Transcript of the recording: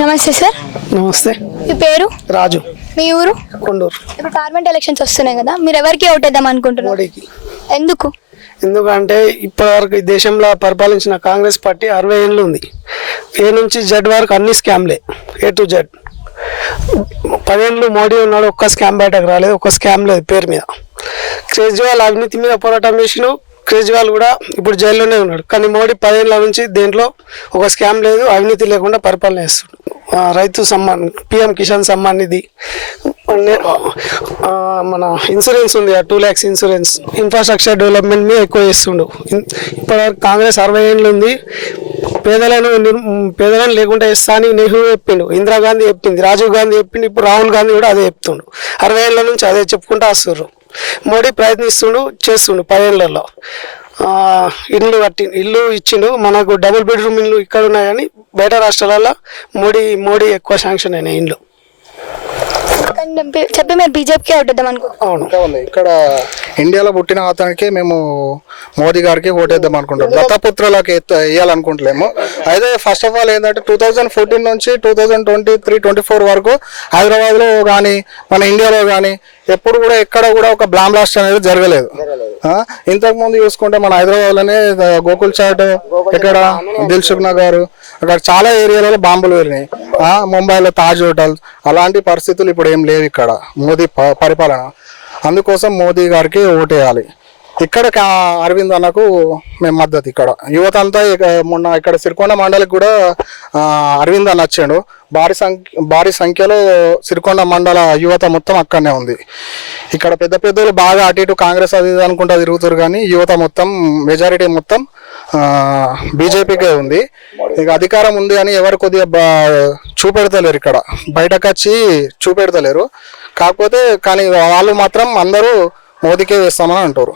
నమస్తే సార్. నమస్తే. మీ పేరు? రాజు. మీ ఊరు? కొండూరు. ఇప్పుడు పార్లమెంట్ ఎలక్షన్స్ వస్తున్నాయి కదా, మీరు ఎవరికి ఓటేద్దాం అనుకుంటున్నారు? మోడీకి. ఎందుకు? ఎందుకంటే ఇప్పటివరకు ఈ దేశంలో పరిపాలించిన కాంగ్రెస్ పార్టీ 60 ఏళ్ళు ఉంది. ఏ నుంచి జెడ్ వరకు అన్ని స్కామ్లే, ఏ టు జెడ్. 10 ఏళ్ళు మోడీ ఉన్నాడు, ఒక్క స్కామ్ బయటకు రాలేదు, ఒక్క స్కామ్ లేదు పేరు మీద. కేజ్రీవాల్ అవినీతి మీద పోరాటం చేసిన, కేజ్రీవాల్ కూడా ఇప్పుడు జైల్లోనే ఉన్నాడు. కానీ మోడీ 10 ఏళ్ళ నుంచి దేంట్లో ఒక స్కామ్ లేదు, అవినీతి లేకుండా పరిపాలన చేస్తున్నాడు. రైతు సమ్మాన్, పిఎం కిసాన్ సమ్మాన్ నిధి, మన ఇన్సూరెన్స్ ఉంది, 2 lakhs ఇన్సూరెన్స్, ఇన్ఫ్రాస్ట్రక్చర్ డెవలప్మెంట్ మీద ఎక్కువ చేస్తుండు. ఇప్పటివరకు కాంగ్రెస్ 60 ఏళ్ళు ఉంది. పేదలను లేకుండా ఇస్తా అని నెహ్రూ చెప్పిండు, ఇందిరాగాంధీ చెప్పింది, రాజీవ్ గాంధీ చెప్పిండు, ఇప్పుడు రాహుల్ గాంధీ కూడా అదే చెప్తుండు. 60 ఏళ్ళ నుంచి అదే చెప్పుకుంటూ వస్తుర్రు. మోడీ ప్రయత్నిస్తుండు, చేస్తుండు. 10 ఏళ్లలో ఇల్లు ఇచ్చిండు. మనకు డబుల్ బెడ్రూమ్ ఇల్లు ఇక్కడ ఉన్నాయి, కానీ బయట రాష్ట్రాలలో మోడీ ఎక్కువ శాంక్షన్ అయినాయి ఇండ్లు. చెప్పి మీరు బీజేపీకి ఓటేద్దాం అనుకుంటున్నాను. అవును, ఇక్కడ ఇండియాలో పుట్టిన అతనికి మేము మోదీ గారికి ఓటేద్దాం అనుకుంటాం. దత్తపుత్రులకు వేయాలనుకుంటలేము. అయితే ఫస్ట్ ఆఫ్ ఆల్ ఏంటంటే 2014 నుంచి 2023-24 వరకు హైదరాబాద్లో కానీ మన ఇండియాలో కానీ ఎప్పుడు కూడా ఎక్కడ కూడా ఒక బ్లామ్ బ్లాస్ట్ అనేది జరగలేదు. ఇంతకుముందు చూసుకుంటే మన హైదరాబాద్లోనే గోకుల్ చాట్, ఇక్కడ దిల్సుఖ్ నగర్, అక్కడ చాలా ఏరియాలలో బాంబులు వెళ్ళినాయి. ముంబైలో తాజ్ హోటల్, అలాంటి పరిస్థితులు ఇప్పుడు ఏం లేవు ఇక్కడ మోదీ పరిపాలన. అందుకోసం మోదీ గారికి ఓటేయాలి. ఇక్కడ అరవింద్ అన్నకు మేము మద్దతు. ఇక్కడ యువత అంతా మొన్న ఇక్కడ సిరికొండ మండలికి కూడా అరవింద్ అన్న వచ్చాడు. భారీ సంఖ్యలో సిరికొండ మండల యువత మొత్తం అక్కడనే ఉంది. ఇక్కడ పెద్దలు బాగా అటు ఇటు కాంగ్రెస్ అది అనుకుంటా తిరుగుతారు, కానీ యువత మొత్తం మెజారిటీ మొత్తం బీజేపీకే ఉంది. ఇక అధికారం ఉంది అని ఎవరు కొద్దిగా చూపెడతలేరు, ఇక్కడ బయటకు వచ్చి చూపెడతలేరు. కానీ వాళ్ళు మాత్రం అందరూ మోదీకే వేస్తామని అంటారు.